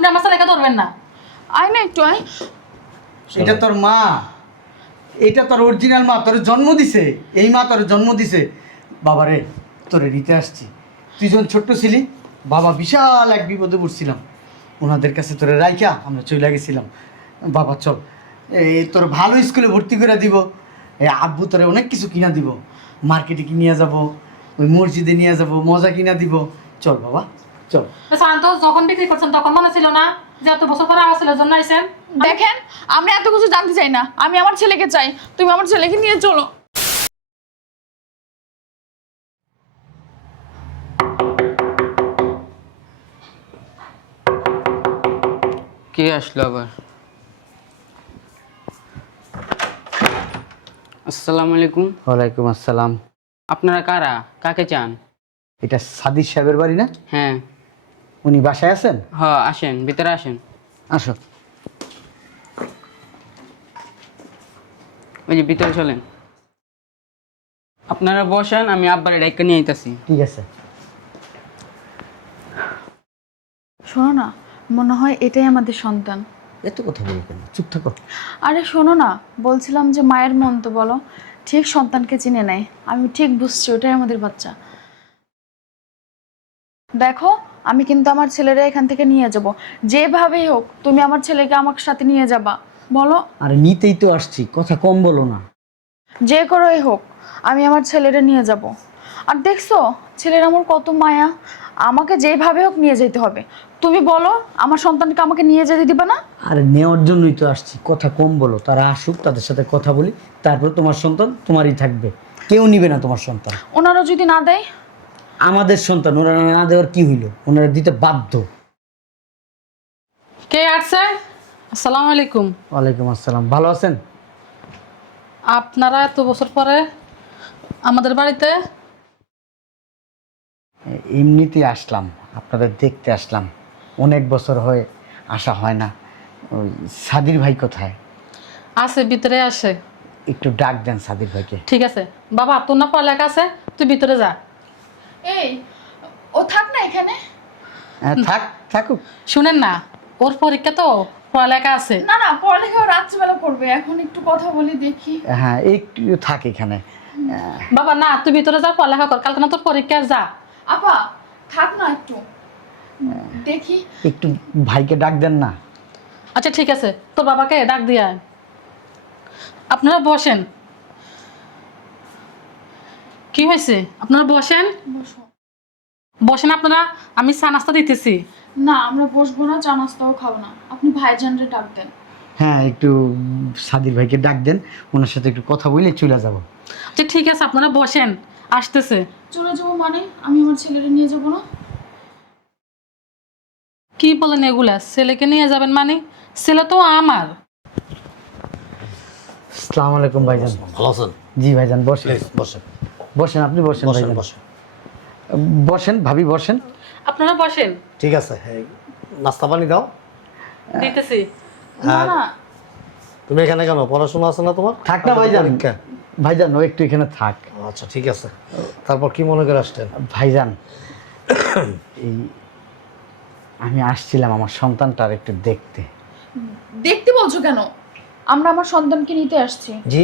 আপনি আমার ছেলেকে ধরবেন না। আয় না একটু আয়। এটা তোর মা, এটা তোর অরিজিনাল মা, তোর জন্ম দিছে, এই মা তোর জন্ম দিছে। বাবারে তোরে নিতে আসছি, তুই যখন ছোট্ট ছিলি বাবা বিশাল এক বিপদে পড়ছিলাম, ওনাদের কাছে তোরে রাইখা আমরা চলে গেছিলাম। বাবা চল, এই তোর ভালো স্কুলে ভর্তি করে দিব, এই আব্বু তোরে অনেক কিছু কিনা দিব, মার্কেটে নিয়ে যাব, ওই মসজিদে নিয়ে যাব, মজা কিনা দিব। চল বাবা চল। শান্ত যখন বিক্রি করছেন তখন মনে ছিল না যে এত বছর পরে আমার ছেলের জন্য আইছেন? দেখেন, আমরা এত কিছু জানতে চাই না, আমি আমার ছেলেকে চাই, তুমি আমার ছেলেকে নিয়ে চলো। কে আসলো আবার? আসসালামু আলাইকুম। ওয়ালাইকুম আসসালাম। আপনারা কারা? কাকে চান? এটা সাদির সাহেবের বাড়ি না? হ্যাঁ উনি বাসায় আছেন? হ্যাঁ, আসেন, ভিতরে আসেন। আসো। ওই যে ভিতরে চলেন। আপনারা বসেন, আমি আব্বারে ডাইকা নিয়ে আইতাছি। ঠিক আছে। শোনো না, মনে হয় এটাই আমাদের সন্তান। এত কথা বলি কেন, চুপ থাকো। আরে শোনো না, বলছিলাম যে মায়ের মন তো বলো, ঠিক সন্তানকে চিনে নেয়। আমি ঠিক বুঝছি ওটাই আমাদের বাচ্চা। দেখো, আমি কিন্তু আমার ছেলেরা এখান থেকে নিয়ে যাব, যেভাবেই হোক তুমি আমার ছেলেকে আমার সাথে নিয়ে যাবা। বলো। আরে নিতেই তো আসছি, কথা কম বলো না। যে করেই হোক আমি আমার ছেলেরা নিয়ে যাব। আর দেখছো ছেলের আমার কত মায়া, আমাকে যেভাবে হোক নিয়ে যেতে হবে। তুমি বলো, আমার সন্তানকে আমাকে নিয়ে যেতে দিবা না? আরে নেওয়ার জন্যই তো আসছি, কথা কম বলো। তারা আসুক, তাদের সাথে কথা বলি, তারপর তোমার সন্তান তোমারই থাকবে, কেউ নিবে না তোমার সন্তান। ওনারা যদি না দেয়? আমাদের সন্তান, ওনারা না দেওয়ার কি হইলো, ওনারা দিতে বাধ্য। কে আসছে? আসসালামু আলাইকুম। ওয়ালাইকুম আসসালাম। ভালো আছেন? আপনারা এত বছর পরে আমাদের বাড়িতে? এমনিতেই আসলাম, আপনাদের দেখতে আসলাম। অনেক বছর হয়ে আসা হয় না। ওই সাদির ভাই কোথায়? আছে, ভিতরে আসে। একটু ডাক দেন সাদির ভাইকে। ঠিক আছে বাবা, তোর না পড়ালেখা আছে, তুই ভিতরে যা। এই, ও থাক না এখানে। হ্যাঁ, থাকুক। শুনেন না, ওর পরীক্ষা তো, পড়ালেখা আছে। না না, পড়ালেখা রাত্রিবেলা করবে, এখন একটু কথা বলি দেখি। হ্যাঁ, একটু থাক এখানে। বাবা না, তুই ভিতরে যা, পড়ালেখা কর, কালকে না তোর পরীক্ষা, যা। আপা থাক না একটু দেখি। একটু ভাইকে ডাক দেন না। আচ্ছা ঠিক আছে, তোর বাবাকে ডাক দিয়ে আয়। আপনারা বসেন। কি হয়েছে? আপনারা বসেন, বসো। বসেন আপনারা, আমি চা নাস্তা দিতেছি। না, আমরা বসবো না, চা নাস্তাও খাবো না, আপনি ভাইজানরে ডাক দেন। হ্যাঁ, একটু সাদির ভাইকে ডাক দেন, ওনার সাথে একটু কথা বলে চলে যাব। আচ্ছা ঠিক আছে, আপনারা বসেন, আসতেছে। চলে যাবো মানে? আমি আমার ছেলেরে নিয়ে যাবো না? কি বলেন এগুলা? ছেলেকে নিয়ে যাবেন মানে? ছেলে তো আমার। আসসালামু আলাইকুম ভাইজান। ভালো আছেন? জি ভাইজান, বসেন। প্লিজ বসেন। বসেন, আপনি বসেন বসেন ভাইজান। বসেন। বসেন ভাবি, বসেন। আপনারা বসেন, ঠিক আছে, এই নাস্তা পানি দাও। দিতেছি। না না, তুমি এখানে কেন? পড়াশোনা আছে না তোমার? থাক না ভাইজান। পরীক্ষা। ভাইজান ও একটু এখানে থাক। আচ্ছা ঠিক আছে। তারপর কি মনে করে আসছেন? ভাইজান, এই আমি আসছিলাম আমার সন্তানটার একটু দেখতে। দেখতে বলছো কেন? আমরা আমার সন্তানকে নিতে আসছি। জি?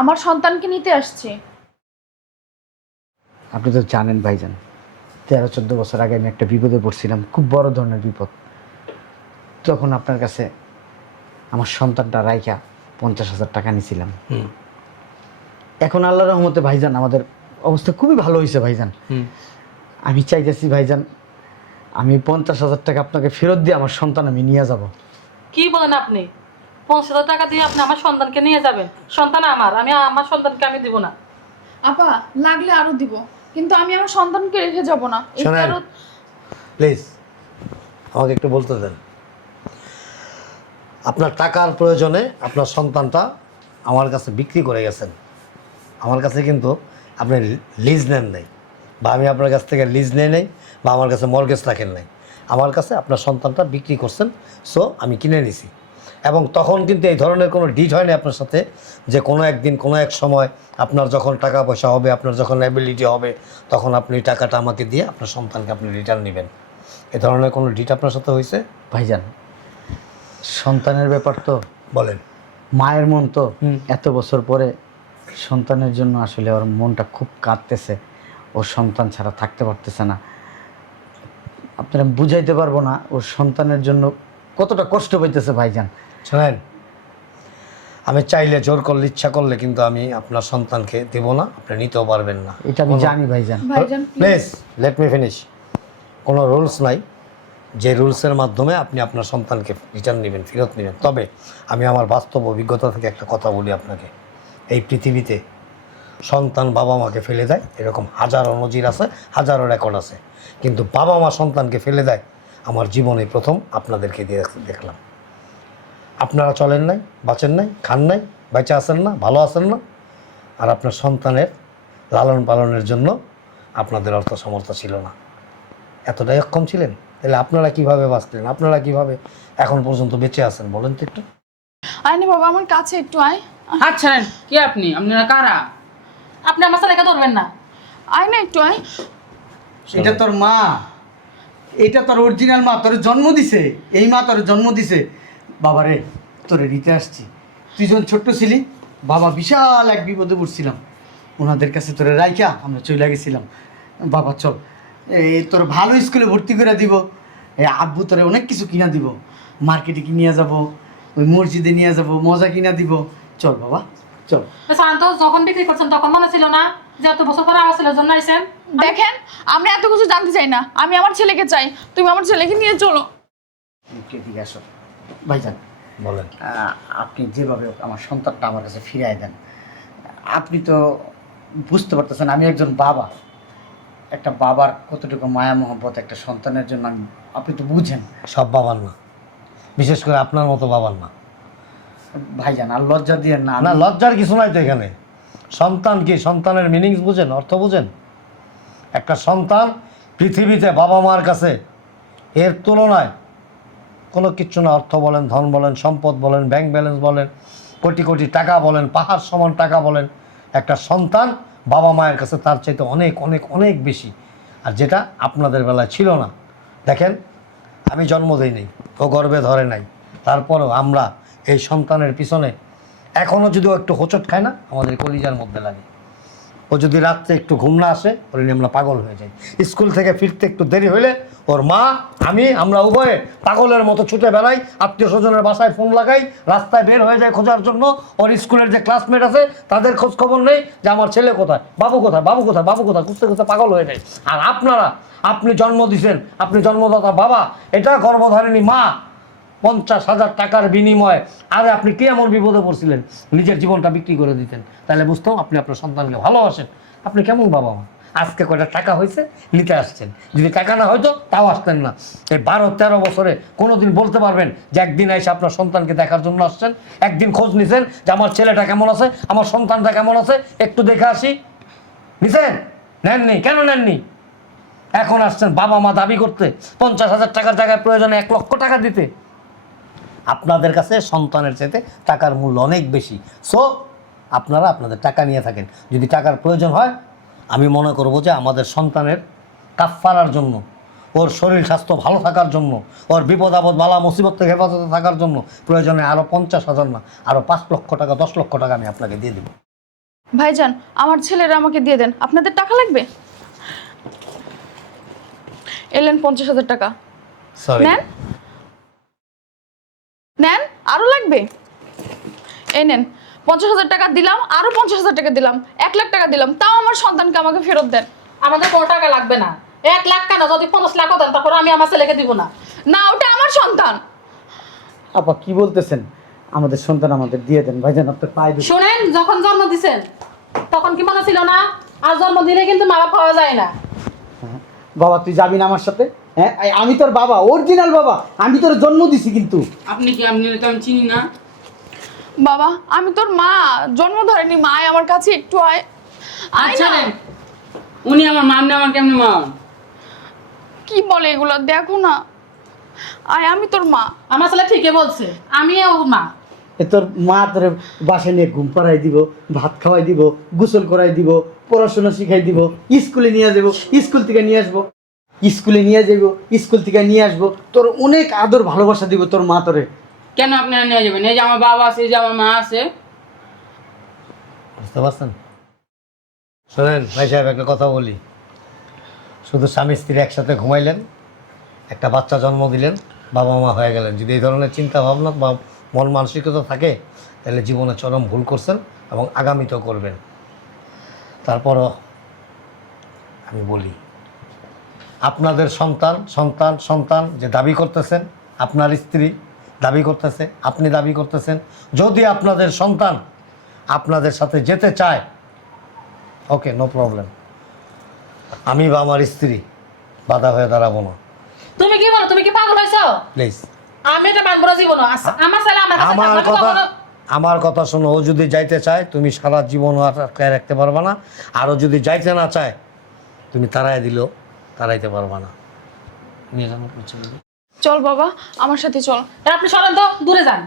আমার সন্তানকে নিতে আসছি। আপনি তো জানেন ভাইজান, 13-14 বছর আগে আমি একটা বিপদে পড়ছিলাম, খুব বড় ধরনের বিপদ। তখন আপনার কাছে আমার সন্তানটা রাইখা 50,000 টাকা নিয়েছিলাম। এখন আল্লাহর রহমতে ভাইজান আমাদের অবস্থা খুবই ভালো হয়েছে ভাইজান। আমি চাইতেছি ভাইজান, আমি 50,000 টাকা আপনাকে ফেরত দিয়ে আমার সন্তান আমি নিয়ে যাব। কি বলেন আপনি? 50,000 টাকা দিয়ে আপনি আমার সন্তানকে নিয়ে যাবেন? সন্তান আমার, আমি আমার সন্তানকে আমি দিব না। আপা লাগলে আরো দিব, কিন্তু আমি আমার সন্তানকে রেখে যাব না। এই শোনেন, ফেরত। প্লিজ আমাকে একটু বলতে দেন। আপনার টাকার প্রয়োজনে আপনার সন্তানটা আমার কাছে বিক্রি করে গেছেন। আমার কাছে কিন্তু আপনি লিজ নেন নাই, বা আমি আপনার কাছ থেকে লিজ নেই নাই, বা আমার কাছে মর্গেজ রাখেন নাই। আমার কাছে আপনার সন্তানটা বিক্রি করছেন, সো আমি কিনে নিছি। এবং তখন কিন্তু এই ধরনের কোনো ডিট হয়নি আপনার সাথে যে কোনো একদিন কোনো এক সময় আপনার যখন টাকা পয়সা হবে, আপনার যখন অ্যাবিলিটি হবে, তখন আপনি টাকাটা আমাকে দিয়ে আপনার সন্তানকে আপনি রিটার্ন নেবেন। এ ধরনের কোনো ডিট আপনার সাথে হয়েছে? ভাইজান, সন্তানের ব্যাপার তো, বলেন। মায়ের মন তো, হুম। এত বছর পরে সন্তানের জন্য আসলে ওর মনটা খুব কাঁদতেছে। ওর সন্তান ছাড়া থাকতে পারতেছে না। আপনারা বুঝাইতে পারবো না ওর সন্তানের জন্য কতটা কষ্ট পাইতেছে ভাইজান। শোনেন, আমি চাইলে জোর করলে ইচ্ছা করলে কিন্তু আমি আপনার সন্তানকে দেব না, আপনি নিতেও পারবেন না। এটা আমি জানি ভাইজান। ভাইজান প্লিজ লেট মি ফিনিশ। কোনো রুলস নাই যে রুলসের মাধ্যমে আপনি আপনার সন্তানকে রিটার্ন নেবেন, ফেরত নেবেন। তবে আমি আমার বাস্তব অভিজ্ঞতা থেকে একটা কথা বলি আপনাকে। এই পৃথিবীতে সন্তান বাবা মাকে ফেলে দেয় এরকম হাজারো নজির আছে, হাজারো রেকর্ড আছে, কিন্তু বাবা মা সন্তানকে ফেলে দেয় আমার জীবনে প্রথম আপনাদেরকে দিয়ে দেখলাম। আপনারা চলেন নাই, বাঁচেন নাই, খান নাই, বেঁচে আছেন না, ভালো আছেন না, আর আপনার সন্তানের লালন পালনের জন্য আপনাদের অর্থ সামর্থ্য ছিল না, এতটাই অক্ষম ছিলেন। তাহলে আপনারা কিভাবে বাঁচলেন? আপনারা কিভাবে এখন পর্যন্ত বেঁচে আছেন বলেন তো একটু। আয় না বাবা, আমার কাছে একটু আয়। আচ্ছা কি আপনি, আপনারা কারা? আপনি আমার ছেলেকে ধরবেন না। আয় না একটু আয়। এটা তোর মা, এটা তোর অরিজিনাল মা, তোর জন্ম দিছে। এই মা তোর জন্ম দিছে। বাবারে, তোরে নিতে আসছি। তুই যখন ছোট্ট ছিলি, বাবা বিশাল এক বিপদে পড়ছিলাম, ওনাদের কাছে তোরে রাইখা আমরা চলে গেছিলাম। বাবা চল, এই তোর ভালো স্কুলে ভর্তি করে দিব, এই আব্বু তোরে অনেক কিছু কিনা দিব, মার্কেটে কিনিয়ে যাব, ওই মসজিদে নিয়ে যাব, মজা কিনা দিব। চল বাবা চল। শান্ত যখন বিক্রি করছেন তখন মনে ছিল না যে এত বছর পরে আমার ছেলের জন্য আইসেন? দেখেন, আমি এত কিছু জানতে চাই না, আমি আমার ছেলেকে চাই। তুমি আমার ছেলেকে নিয়ে চলো। এদিকে আসো ভাইজান। বলেন। আপনি যেভাবে হোক আমার সন্তানটা আমার কাছে ফিরিয়ে দেন। আপনি তো বুঝতে পারতেছেন আমি একজন বাবা, একটা বাবার কতটুকু মায়া মহব্বত একটা সন্তানের জন্য আপনি তো বুঝেন। সব বাবার না, বিশেষ করে আপনার মতো বাবার না। ভাইজান আর লজ্জা দিয়ে না। না, লজ্জার কিছু নাই তো এখানে। সন্তান কি, সন্তানের মিনিংস বুঝেন, অর্থ বুঝেন? একটা সন্তান পৃথিবীতে বাবা মার কাছে এর তুলনায় কোনো কিচ্ছু না। অর্থ বলেন, ধন বলেন, সম্পদ বলেন, ব্যাংক ব্যালেন্স বলেন, কোটি কোটি টাকা বলেন, পাহাড় সমান টাকা বলেন, একটা সন্তান বাবা মায়ের কাছে তার চাইতে অনেক অনেক অনেক বেশি। আর যেটা আপনাদের বেলায় ছিল না। দেখেন, আমি জন্ম দিই নাই, ও গর্ভে ধরে নাই, তারপরেও আমরা এই সন্তানের পিছনে এখনও যদি ও একটু হোঁচট খায় না, আমাদের কলিজার মধ্যে লাগে। ও যদি রাত্রে একটু ঘুম না আসে, ওর নিয়ে আমরা পাগল হয়ে যাই। স্কুল থেকে ফিরতে একটু দেরি হইলে ওর মা, আমরা উভয়ে পাগলের মতো ছুটে বেড়াই, আত্মীয় স্বজনের বাসায় ফোন লাগাই, রাস্তায় বের হয়ে যায় খোঁজার জন্য। ওর স্কুলের যে ক্লাসমেট আছে তাদের খোঁজ খবর নেই যে আমার ছেলে কোথায়, বাবু কোথায়, বাবু কোথায়, বাবু কোথায়, খুঁজতে খুঁজতে পাগল হয়ে যায়। আর আপনারা, আপনি জন্ম দিয়েছেন, আপনি জন্মদাতা বাবা, এটা গর্ভধারিণী মা, 50,000 টাকার বিনিময়ে আরে আপনি কি এমন বিপদে পড়ছিলেন নিজের জীবনটা বিক্রি করে দিতেন, তাহলে বুঝতাম আপনি আপনার সন্তানকে ভালোবাসেন। আপনি কেমন বাবা মা? আজকে কয়টা টাকা হয়েছে নিতে আসছেন, যদি টাকা না হয়তো তাও আসতেন না। এই 12-13 বছরে কোনোদিন বলতে পারবেন যে একদিন এসে আপনার সন্তানকে দেখার জন্য আসছেন, একদিন খোঁজ নিছেন যে আমার ছেলেটা কেমন আছে, আমার সন্তানটা কেমন আছে, একটু দেখে আসি? নিছেন? নেননি। কেন নেননি? এখন আসছেন বাবা মা দাবি করতে, 50,000 টাকার জায়গায় প্রয়োজনে 1 লক্ষ টাকা দিতে। আপনাদের কাছে সন্তানের চাইতে টাকার মূল্য অনেক বেশি। সো আপনারা আপনাদের টাকা নিয়ে থাকেন। যদি টাকার প্রয়োজন হয়, আমি মনে করব যে আমাদের সন্তানের কাফফারার জন্য, ওর শরীর স্বাস্থ্য ভালো থাকার জন্য, ওর বিপদ আপদ বালা মুসিবত থেকে হেফাজতে থাকার জন্য প্রয়োজনে আরও 50,000 না, আরও 5 লক্ষ টাকা, 10 লক্ষ টাকা আমি আপনাকে দিয়ে দেব। ভাইজান, আমার ছেলেরা আমাকে দিয়ে দেন। আপনাদের টাকা লাগবে? এলেন 50,000 টাকা। সরি, নেন নেন, আরো লাগবে? এই নেন, 50,000 টাকা দিলাম, আরো 50,000 টাকা দিলাম, 1 লাখ টাকা দিলাম, তাও আমার সন্তানকে আমাকে ফেরত দেন। আমাদের কোনো টাকা লাগবে না। 1 লাখ কেন, যদি 50 লাখও দেন তারপর আমি আমার ছেলেকে দিব না। না, ওটা আমার সন্তান। আপা কি বলতেছেন? আমাদের সন্তান আমাদের দিয়ে দেন ভাইজান, আপনার পায়ে ধরে। শোনেন, যখন জন্ম দিছেন তখন কি মনে ছিল না? আর জন্ম দিলে কিন্তু মা বাপ পাওয়া যায় না। বাবা তুই যাবি না আমার সাথে? হ্যাঁ, আমি তোর বাবা, অরিজিনাল বাবা, আমি তোর জন্ম দিছি। কিন্তু আপনি কি, আপনি তো আমি চিনি না। বাবা, আমি তোর মা, জন্ম ধরেনি মা। আয় আমার কাছে একটু আয়। আয় আচ্ছা না। উনি আমার মা, আপনি আমার কেমন মা? কি বলে এগুলো? দেখো না। আয়, আমি তোর মা। আমার ছেলে ঠিকই বলছে, আমি ওর মা। তোর মা তোর বাসায় নিয়ে ঘুম পাড়াই দিব, ভাত খাওয়াই দিব, গোসল করাই দিব, পড়াশোনা শিখাই দিব, স্কুলে নিয়ে যাবো, স্কুল থেকে নিয়ে আসবো। স্কুলে নিয়ে যাইব, স্কুল থেকে নিয়ে আসবো, তোর অনেক আদর ভালোবাসা দিব তোর মা তোরে। কেন আপনারা নিয়ে যাবেন? এই যে আমার বাবা আছে, এই যে আমার মা আছে। বুঝতে পারছেন? শোনেন ভাই সাহেব, একটা কথা বলি। শুধু স্বামী স্ত্রী একসাথে ঘুমাইলেন, একটা বাচ্চা জন্ম দিলেন, বাবা মা হয়ে গেলেন, যদি এই ধরনের চিন্তা ভাবনা বা মন মানসিকতা থাকে তাহলে জীবনে চরম ভুল করছেন এবং আগামীতেও করবেন। তারপরও আমি বলি, আপনাদের সন্তান সন্তান সন্তান যে দাবি করতেছেন, আপনার স্ত্রী দাবি করতেছে, আপনি দাবি করতেছেন, যদি আপনাদের সন্তান আপনাদের সাথে যেতে চায়, ওকে, নো প্রবলেম। আমি বা আমার স্ত্রী বাধা হয়ে দাঁড়াবো না। তুমি কি বলো? তুমি কি পাগল হয়েছো? প্লিজ আমি এটা মানবো না জীবন। আমার ছেলে আমার কাছে আমার থাকবে, কথা কখনো- আমার কথা শোনো। ও যদি যাইতে চায় তুমি সারা জীবন আটকায় রাখতে পারবা না, আরও যদি যাইতে না চায় তুমি তাড়াই দিলেও তাড়াইতে পারবা না। নিয়ে যাবো পিছনে। চল বাবা, আমার সাথে চল। আপনি সরেন তো, দূরে যান।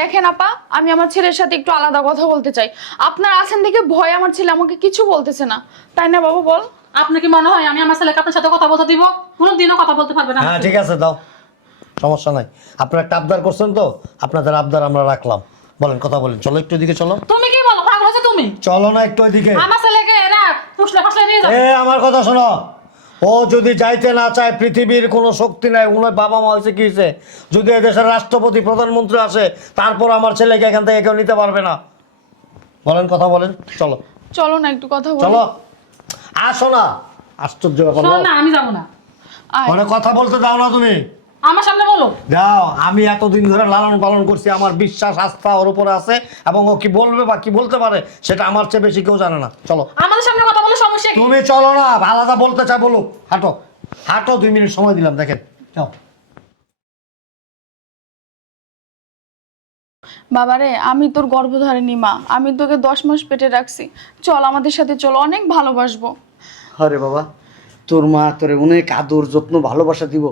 দেখেন আপা, আমি আমার ছেলের সাথে একটু আলাদা কথা বলতে চাই। আপনার আছেন দেখে ভয় আমার ছেলে আমাকে কিছু বলতেছে না, তাই না বাবা বল? আপনার কি মনে হয় আমি আমার ছেলেকে আপনার সাথে কথা বলতে দিব? কোনোদিনও কথা বলতে পারবে না আমার হ্যাঁ ছেলে। ঠিক আছে, দাও, সমস্যা নাই। আপনারা একটা আবদার করছেন তো, আপনাদের আবদার আমরা রাখলাম। বলেন, কথা বলেন। চলো একটু ওইদিকে চলো। তুমি কি বলো? পাগল হয়েছো তুমি? চলো না একটু ওইদিকে। আমার ছেলেকে এরা ফুসলে ফাসলে নিয়ে যাবে। আমার কথা শোনো। ও যদি যাইতে না চায়, পৃথিবীর কোনো শক্তি নাই। ওনার বাবা মা হয়েছে কি হয়েছে, যদি এদেশের রাষ্ট্রপতি প্রধানমন্ত্রী আসে, তারপর আমার ছেলেকে এখান থেকে কেউ নিতে পারবে না। বলেন, কথা বলেন। চলো চলো না একটু কথা বলি। চলো, আসো না। আশ্চর্য ব্যাপার। শোন না, আমি যাবো না। আয়। মানে কথা বলতে দাও না তুমি? আমার সামনে বলো। দাও। আমি এতদিন ধরে লালন পালন করছি, আমার বিশ্বাস আস্থা ওর উপরে আছে, এবং ও কি বলবে বা কি বলতে পারে সেটা আমার চেয়ে বেশি কেউ জানে না। চলো। আমাদের সামনে কথা বলে সমস্যা কি? তুমি চলো না, আলাদা বলতে চাই বলুক। হাঁটো হাঁটো, 2 মিনিট সময় দিলাম, দেখেন। যাও। বাবারে, আমি তোর গর্ভধারিণী মা, আমি তোকে 10 মাস পেটে রাখছি। চল আমাদের সাথে চল, অনেক ভালোবাসবো। আরে বাবা, তোর মা তোরে অনেক আদর যত্ন ভালোবাসা দিব।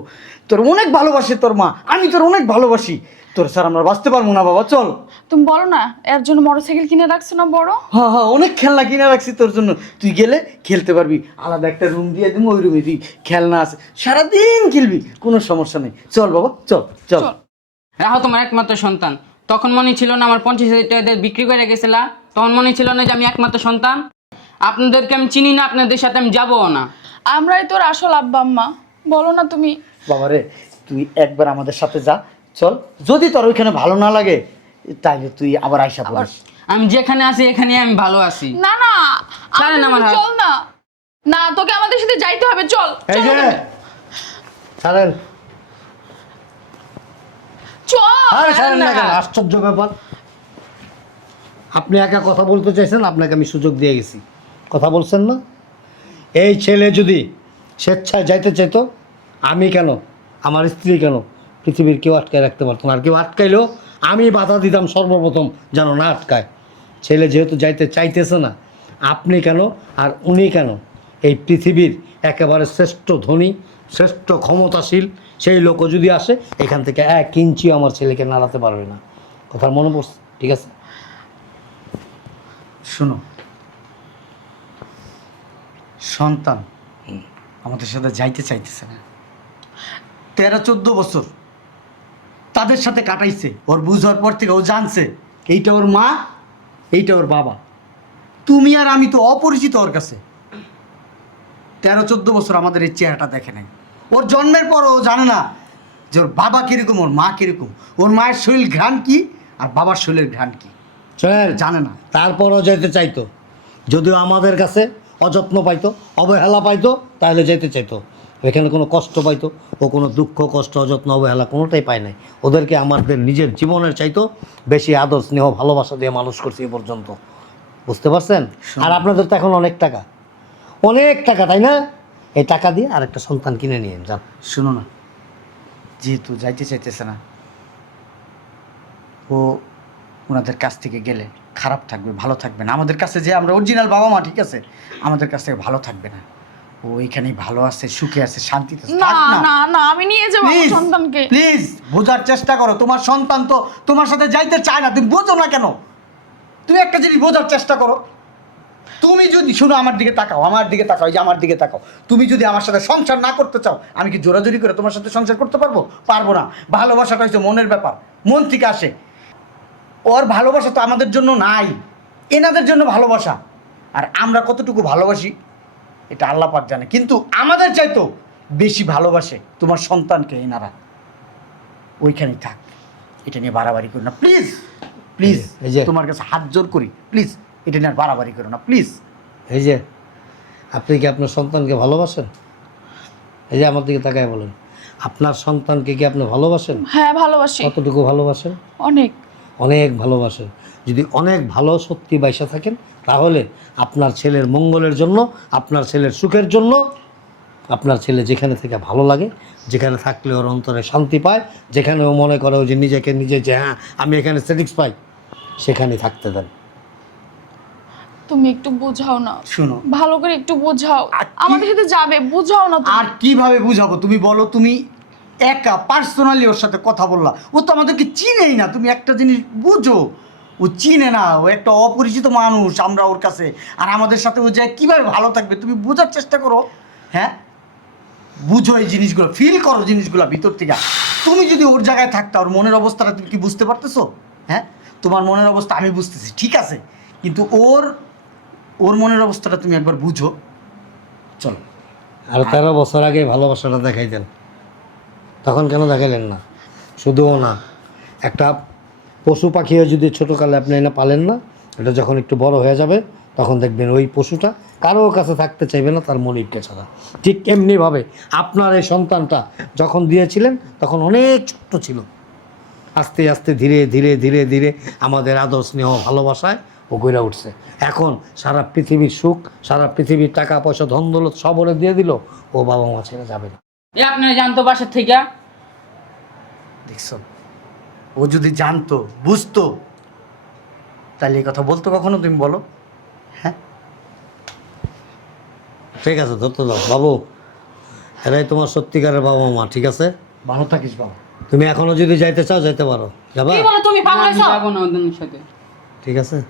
তোর অনেক ভালোবাসে তোর মা, আমি তোর অনেক ভালোবাসি। তোর স্যার আমরা বাঁচতে পারবো না বাবা, চল। তুমি বলো না, এর জন্য মোটরসাইকেল কিনে রাখছো না বড়? হ্যাঁ হ্যাঁ, অনেক খেলনা কিনে রাখছি তোর জন্য। তুই গেলে খেলতে পারবি, আলাদা একটা রুম দিয়ে দিব, ওই রুমে তুই খেলনা আছে, সারাদিন খেলবি, কোনো সমস্যা নেই। চল বাবা, চল চল। চল। রাহো তোমার একমাত্র সন্তান। তখন মনে ছিল না আমার 50,000 টাকা দিয়ে বিক্রি করে গেছিলা? তখন মনে ছিল না যে আমি একমাত্র সন্তান? আপনাদেরকে আমি চিনি না, আপনাদের সাথে আমি যাবো না। আমরাই তোর আসল আব্বা আম্মা, বলো না তুমি? বাবারে, তুই একবার আমাদের সাথে যা, চল। যদি তোর ওইখানে ভালো না লাগে তাইলে তুই আবার আইসা পড়িস। আমি যেখানে আছি এখানে আমি ভালো আছি। না না, ছাড়েন আমার হাত। চল না। না, তোকে আমাদের সাথে যাইতে হবে, চল। এই যে, ছাড়েন। চল। আরে ছাড়েন না কেন? আশ্চর্য ব্যাপার। আপনি একা কথা বলতে চাইছেন, আপনাকে আমি সুযোগ দিয়ে গেছি, কথা বলছেন না? এই ছেলে যদি স্বেচ্ছায় যাইতে চাইতো, আমি কেন, আমার স্ত্রী কেন, পৃথিবীর কেউ আটকায় রাখতে পারতো না। আর কেউ আটকাইলেও আমি বাধা দিতাম সর্বপ্রথম, যেন না আটকায়। ছেলে যেহেতু যাইতে চাইতেছে না, আপনি কেন আর উনি কেন, এই পৃথিবীর একেবারে শ্রেষ্ঠ ধনী, শ্রেষ্ঠ ক্ষমতাশীল সেই লোকও যদি আসে, এখান থেকে 1 ইঞ্চি আমার ছেলেকে নাড়াতে পারবে না। কথা মনে পড়ছে? ঠিক আছে। শোনো, সন্তান আমাদের সাথে যাইতে চাইতেছে না। 13-14 বছর তাদের সাথে কাটাইছে। ওর বুঝার পর থেকে ও জানছে এইটা ওর মা, এইটা ওর বাবা। তুমি আর আমি তো অপরিচিত ওর কাছে। 13-14 বছর আমাদের এই চেহারাটা দেখে নাই। ওর জন্মের পর ও জানে না যে ওর বাবা কীরকম, ওর মা কীরকম, ওর মায়ের শরীর ঘ্রাণ কি আর বাবার শরীরের ঘ্রাণ কি জানে না। তারপরও যেতে চাইতো, যদিও আমাদের কাছে অযত্ন পাইতো, অবহেলা পাইতো, তাহলে যেতে চাইতো। এখানে কোনো কষ্ট পাইতো, ও কোনো দুঃখ কষ্ট অযত্ন অবহেলা কোনোটাই পায় নাই। ওদেরকে আমাদের নিজের জীবনের চাইতো বেশি আদর স্নেহ ভালোবাসা দিয়ে মানুষ করছি এ পর্যন্ত। বুঝতে পারছেন? আর আপনাদের তো এখন অনেক টাকা, অনেক টাকা, তাই না? এই টাকা দিয়ে আরেকটা সন্তান কিনে নিয়ে যান। শোনো না, যেহেতু যাইতে চাইতেছে না, ও ওনাদের কাছ থেকে গেলে খারাপ থাকবে, ভালো থাকবে না। আমাদের কাছে যে আমরা অরিজিনাল বাবা মা, ঠিক আছে, আমাদের কাছ থেকে ভালো থাকবে না। ও এখানেই ভালো আছে, সুখে আছে, শান্তিতে আছে। না থাক না না না, আমি নিয়ে যাবো আমার প্লিজ সন্তানকে। প্লিজ, বোঝার চেষ্টা করো। তোমার সন্তান তো তোমার সাথে যাইতে চায় না, তুমি বোঝো না কেন? তুমি একটা জিনিস বোঝার চেষ্টা করো। তুমি যদি শুনো আমার দিকে তাকাও, আমার দিকে তাকাও, এই যে আমার দিকে তাকাও, তুমি যদি আমার সাথে সংসার না করতে চাও, আমি কি জোরাজোরি করে তোমার সাথে সংসার করতে পারবো? পারবো না। ভালোবাসাটা হচ্ছে মনের ব্যাপার, মন থেকে আসে। ওর ভালোবাসা তো আমাদের জন্য নাই, এনাদের জন্য ভালোবাসা। আর আমরা কতটুকু ভালোবাসি এটা আল্লাহ পাক জানে, কিন্তু আমাদের চাইতো বেশি ভালোবাসে তোমার সন্তানকে এনারা। ওইখানেই থাক, এটা নিয়ে বাড়াবাড়ি করো না প্লিজ, প্লিজ। এই যে- তোমার কাছে হাত জোর করি, প্লিজ এটা নিয়ে আর বাড়াবাড়ি করো না প্লিজ। এই যে আপনি কি আপনার সন্তানকে ভালোবাসেন? এই যে আমার দিকে তাকায় বলেন, আপনার সন্তানকে কি আপনি ভালোবাসেন? হ্যাঁ ভালোবাসি, কতটুকু ভালোবাসেন? অনেক। অনেক ভালোবাসেন। যদি অনেক ভালো সত্যি বাইসা থাকেন, তাহলে আপনার ছেলের মঙ্গলের জন্য, আপনার ছেলের সুখের জন্য, আপনার ছেলে যেখানে থেকে ভালো লাগে, যেখানে থাকলে ওর অন্তরে শান্তি পায়, যেখানে ও মনে করে ও যে নিজেকে নিজে যে হ্যাঁ আমি এখানে স্যাটিসফাই, সেখানেই থাকতে দেন। তুমি একটু বোঝাও না, শুনো, ভালো করে একটু বোঝাও। আর কি- আমাদের সাথে যাবে, বোঝাও না তুমি। আর কিভাবে বুঝাবো? তুমি বলো, তুমি একা পার্সোনালি ওর সাথে কথা বললা, ও তো আমাদেরকে চিনেই না। তুমি একটা জিনিস বুঝো, ও চিনে না, ও একটা অপরিচিত মানুষ আমরা ওর কাছে। আর আমাদের সাথে ও যায় কীভাবে ভালো থাকবে? তুমি বোঝার চেষ্টা করো। হ্যাঁ, বুঝো এই জিনিসগুলো, ফিল করো জিনিসগুলো ভিতর থেকে। তুমি যদি ওর জায়গায় থাকতা, ওর মনের অবস্থাটা তুমি কি বুঝতে পারতেছো? হ্যাঁ, তোমার মনের অবস্থা আমি বুঝতেছি, ঠিক আছে, কিন্তু ওর মনের অবস্থাটা তুমি একবার বুঝো। চলো। আর 13 বছর আগে ভালোবাসাটা দেখাইতেন, তখন কেন দেখাইলেন না? শুধুও না, একটা পশু পাখিও যদি ছোটোকালে আপনি এনে পালেন না, এটা যখন একটু বড় হয়ে যাবে তখন দেখবেন ওই পশুটা কারো কাছে থাকতে চাইবে না তার মনিবকে ছাড়া। ঠিক এমনিভাবে আপনার এই সন্তানটা যখন দিয়েছিলেন তখন অনেক ছোট্ট ছিল, আস্তে আস্তে ধীরে ধীরে ধীরে ধীরে আমাদের আদর স্নেহ ভালোবাসায় ও গড়ে উঠছে। এখন সারা পৃথিবীর সুখ, সারা পৃথিবীর টাকা পয়সা ধন দৌলত সব ওরে দিয়ে দিল, ও বাবা মা ছেড়ে যাবে না। এ আপনারা জানতো বাসার থেকে? দেখছো, ও যদি জানতো, বুঝতো, তাহলে এই কথা বলতো কখনো? তুমি বলো। হ্যাঁ, ঠিক আছে, ধরতে দাও বাবু, এরাই তোমার সত্যিকারের বাবা মা, ঠিক আছে? ভালো থাকিস বাবা। তুমি এখনো যদি যাইতে চাও যাইতে পারো, যাবা? কি বলো তুমি, না, পাগল আমি হয়েছো? যাবো না ওদের সাথে। ঠিক আছে,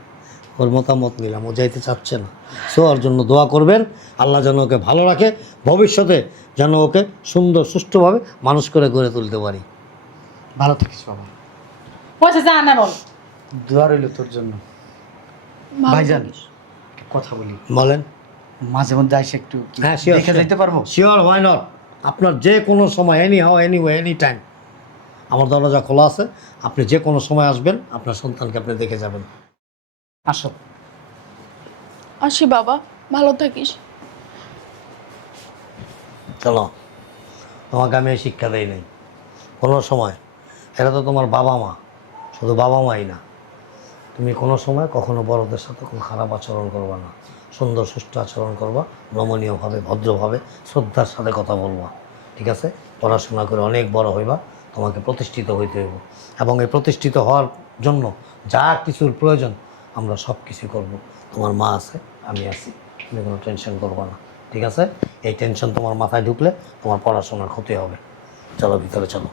ওর মতামত নিলাম, ও যাইতে চাচ্ছে না। সো ওর জন্য দোয়া করবেন, আল্লাহ যেন ওকে ভালো রাখে, ভবিষ্যতে যেন ওকে সুন্দর সুষ্ঠুভাবে মানুষ করে গড়ে তুলতে পারি। ভালো থাকিস বাবা। পয়সা যা না বল। দোয়া রইল তোর জন্য। ভালো ভাইজান, থাকিস। একটা কথা বলি, বলেন। মাঝে মধ্যে এসে একটু হ্যাঁ, শিওর, দেখে যেতে পারবো? Sure, why not. আপনার যে কোনো সময়, এনি হাও, এনিওয়ে, এনি টাইম আমার দরজা খোলা আছে। আপনি যে কোনো সময় আসবেন, আপনার সন্তানকে আপনি দেখে যাবেন। আসো। আসি বাবা, ভালো থাকিস। চলো, তোমাকে আমি এই শিক্ষা দেই নাই কোনো সময়। এরা তো তোমার বাবা মা, শুধু বাবা মাই না। তুমি কোনো সময় কখনো বড়দের সাথে কোনো খারাপ আচরণ করবা না, সুন্দর সুষ্ঠু আচরণ করবা, নমনীয়ভাবে, ভদ্রভাবে, শ্রদ্ধার সাথে কথা বলবা, ঠিক আছে? পড়াশোনা করে অনেক বড় হইবা, তোমাকে প্রতিষ্ঠিত হইতে হইব, এবং এই প্রতিষ্ঠিত হওয়ার জন্য যা কিছুর প্রয়োজন আমরা সব কিছু করবো। তোমার মা আছে, আমি আছি, তুমি কোনো টেনশন করবা না, ঠিক আছে? এই টেনশন তোমার মাথায় ঢুকলে তোমার পড়াশোনার ক্ষতি হবে। চলো ভিতরে চলো।